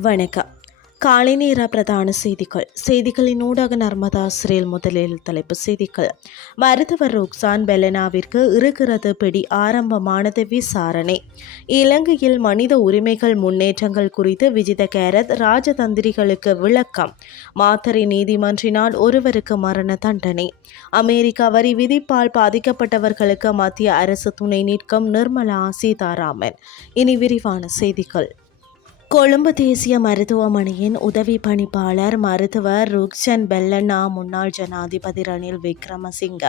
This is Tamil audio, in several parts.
வணக்கம். காலை நேர பிரதான செய்திகள். செய்திகளின் ஊடாக நர்மதா சிறையில் முதலில் தலைப்பு செய்திகள். மருத்துவர் ருக்சான் பெலனாவிற்கு இருக்கிறது பிடி ஆரம்பமானது விசாரணை. இலங்கையில் மனித உரிமைகள் முன்னேற்றங்கள் குறித்து விஜித கேரத் ராஜதந்திரிகளுக்கு விளக்கம். மாத்தறை நீதிமன்றினால் ஒருவருக்கு மரண தண்டனை. அமெரிக்கா வரி விதிப்பால் பாதிக்கப்பட்டவர்களுக்கு மத்திய அரசு துணை நிற்கும் நிர்மலா சீதாராமன். இனி விரிவான செய்திகள். கொழும்பு தேசிய மருத்துவமனையின் உதவி பணிப்பாளர் மருத்துவர் ருக்சன் பெல்லண்ணா முன்னாள் ஜனாதிபதி ரணில் விக்ரமசிங்க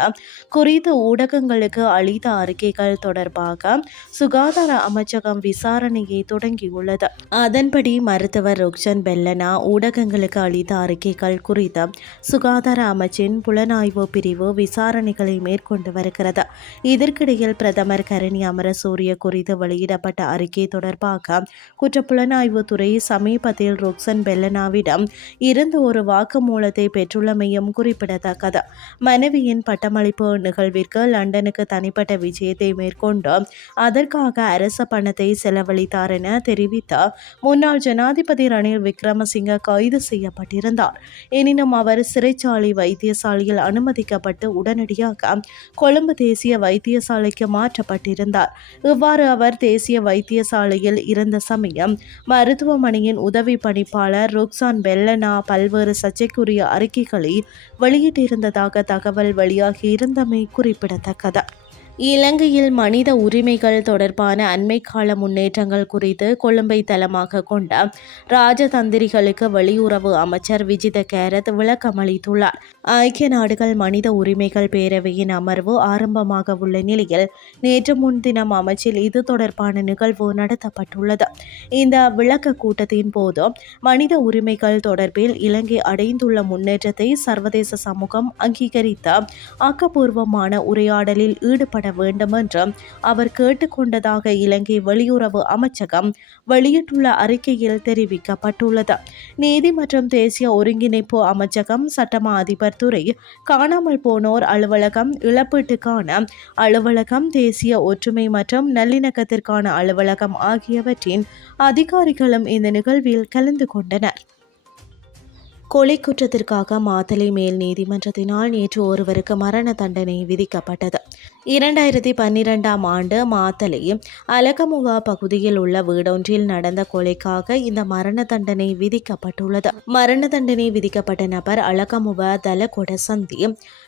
குறித்து ஊடகங்களுக்கு அளித்த அறிக்கைகள் தொடர்பாக சுகாதார அமைச்சகம் விசாரணையை தொடங்கியுள்ளது. அதன்படி மருத்துவர் ருக்சன் பெல்லனா ஊடகங்களுக்கு அளித்த அறிக்கைகள் குறித்து சுகாதார அமைச்சின் புலனாய்வு பிரிவு விசாரணைகளை மேற்கொண்டு வருகிறது. இதற்கிடையில் பிரதமர் கரணி அமரசூரிய குறித்து வெளியிடப்பட்ட அறிக்கை தொடர்பாக குற்றப்புலனாய்வு புலனாய்வுத்துறை சமீபத்தில் ரொக்சன் பெல்லனாவிடம் இருந்து ஒரு வாக்குமூலத்தை பெற்றுள்ளமையும் குறிப்பிடத்தக்கது. மனைவியின் பட்டமளிப்பு நிகழ்விற்கு லண்டனுக்கு தனிப்பட்ட விஜயத்தை மேற்கொண்டு அதற்காக அரச பணத்தை செலவழித்தார் என தெரிவித்த முன்னாள் ஜனாதிபதி ரணில் விக்ரமசிங்க கைது செய்யப்பட்டிருந்தார். எனினும் அவர் சிறைச்சாலை வைத்தியசாலையில் அனுமதிக்கப்பட்டு உடனடியாக கொழும்பு தேசிய வைத்தியசாலைக்கு மாற்றப்பட்டிருந்தார். இவ்வாறு அவர் தேசிய வைத்தியசாலையில் இருந்த சமயம் மருத்துவமனையின் உதவி பணிப்பாளர் ருக்சான் பெல்லனா பல்வேறு சர்ச்சைக்குரிய அறிக்கைகளை வெளியிட்டிருந்ததாக தகவல் வெளியாகியிருந்தமை குறிப்பிடத்தக்கது. இலங்கையில் மனித உரிமைகள் தொடர்பான அண்மை கால முன்னேற்றங்கள் குறித்து கொழும்பை தளமாக கொண்ட ராஜதந்திரிகளுக்கு வெளியுறவு அமைச்சர் விஜித கேரத் விளக்கமளித்துள்ளார். ஐக்கிய நாடுகள் மனித உரிமைகள் பேரவையின் அமர்வு ஆரம்பமாக உள்ள நிலையில் நேற்று முன்தினம் அமைச்சில் இது தொடர்பான நிகழ்வு நடத்தப்பட்டுள்ளது. இந்த விளக்க கூட்டத்தின் போது மனித உரிமைகள் தொடர்பில் இலங்கை அடைந்துள்ள முன்னேற்றத்தை சர்வதேச சமூகம் அங்கீகரித்த ஆக்கப்பூர்வமான உரையாடலில் ஈடுபட வேண்டும் என்று அவர் கேட்டுக்கொண்டதாக இலங்கை வெளியுறவு அமைச்சகம் வெளியிட்டுள்ள அறிக்கையில் தெரிவிக்கப்பட்டுள்ளது. நீதி மற்றும் தேசிய ஒருங்கிணைப்பு அமைச்சகம் சட்டமா அதிபர் துறை காணாமல் போனோர் அலுவலகம் இழப்பீட்டுக்கான அலுவலகம் தேசிய ஒற்றுமை மற்றும் நல்லிணக்கத்திற்கான அலுவலகம் ஆகியவற்றின் அதிகாரிகளும் இந்த நிகழ்வில் கலந்து கொண்டனர். கொலை குற்றத்திற்காக மாத்தலை மேல் நீதிமன்றத்தினால் நேற்று ஒருவருக்கு மரண தண்டனை விதிக்கப்பட்டது. இரண்டாயிரத்தி பன்னிரெண்டாம் ஆண்டு மாத்தலை அலகமுகா பகுதியில் உள்ள வீடொன்றில் நடந்த கொலைக்காக இந்த மரண தண்டனை விதிக்கப்பட்டுள்ளது. மரண தண்டனை விதிக்கப்பட்ட நபர் அலகமுக தலகொடசந்தி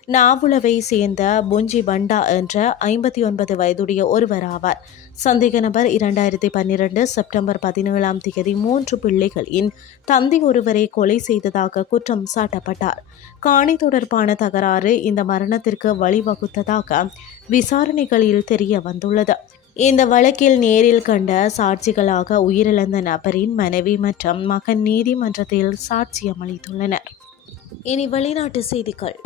நாவுலவை சேர்ந்த புஞ்சி பண்டா என்ற ஐம்பத்தி ஒன்பது வயதுடைய ஒருவர் ஆவார். சந்தேக நபர் இரண்டாயிரத்தி பன்னிரண்டு செப்டம்பர் பதினேழாம் தேதி மூன்று பிள்ளைகளின் தந்தை ஒருவரை கொலை செய்ததாக குற்றம் சாட்டப்பட்டார். காணி தொடர்பான தகராறு இந்த மரணத்திற்கு வழிவகுத்ததாக விசாரணைகளில் தெரிய வந்துள்ளது. இந்த வழக்கில் நேரில் கண்ட சாட்சிகளாக உயிரிழந்த நபரின் மனைவி மற்றும் மகன் நீதிமன்றத்தில் சாட்சியம் அளித்துள்ளனர் இனி வெளிநாட்டு செய்திகள்.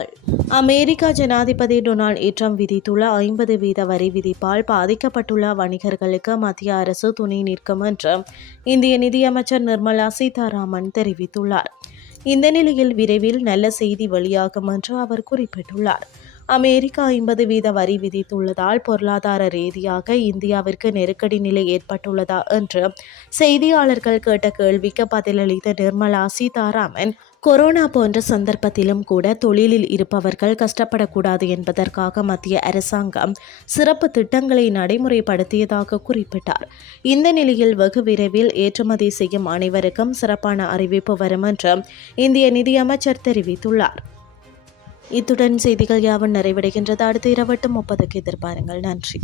அமெரிக்கா ஜனாதிபதி டொனால்ட் ட்ரம்ப் விதித்துள்ள ஐம்பது வீத வரி விதிப்பால் பாதிக்கப்பட்டுள்ள வணிகர்களுக்கு மத்திய அரசு துணை நிற்கும் என்று இந்திய நிதியமைச்சர் நிர்மலா சீதாராமன் தெரிவித்துள்ளார். இந்த நிலையில் விரைவில் நல்ல செய்தி வெளியாகும் என்று அவர் குறிப்பிட்டுள்ளார். அமெரிக்கா ஐம்பது வீத வரி விதித்துள்ளதால் பொருளாதார ரீதியாக இந்தியாவிற்கு நெருக்கடி நிலை ஏற்பட்டுள்ளதா என்று செய்தியாளர்கள் கேட்ட கேள்விக்கு பதிலளித்த நிர்மலா சீதாராமன் கொரோனா போன்ற சந்தர்ப்பத்திலும் கூட தொழிலில் இருப்பவர்கள் கஷ்டப்படக்கூடாது என்பதற்காக மத்திய அரசாங்கம் சிறப்பு திட்டங்களை நடைமுறைப்படுத்தியதாக குறிப்பிட்டார். இந்த நிலையில் வெகு விரைவில் ஏற்றுமதி செய்யும் அனைவருக்கும் சிறப்பான அறிவிப்பு வரும் என்று இந்திய நிதியமைச்சர் தெரிவித்துள்ளார். இத்துடன் செய்திகள் யாவும் நிறைவடைகின்றது. அடுத்த இரவட்டு முப்பதுக்கு எதிர்பாருங்கள். நன்றி.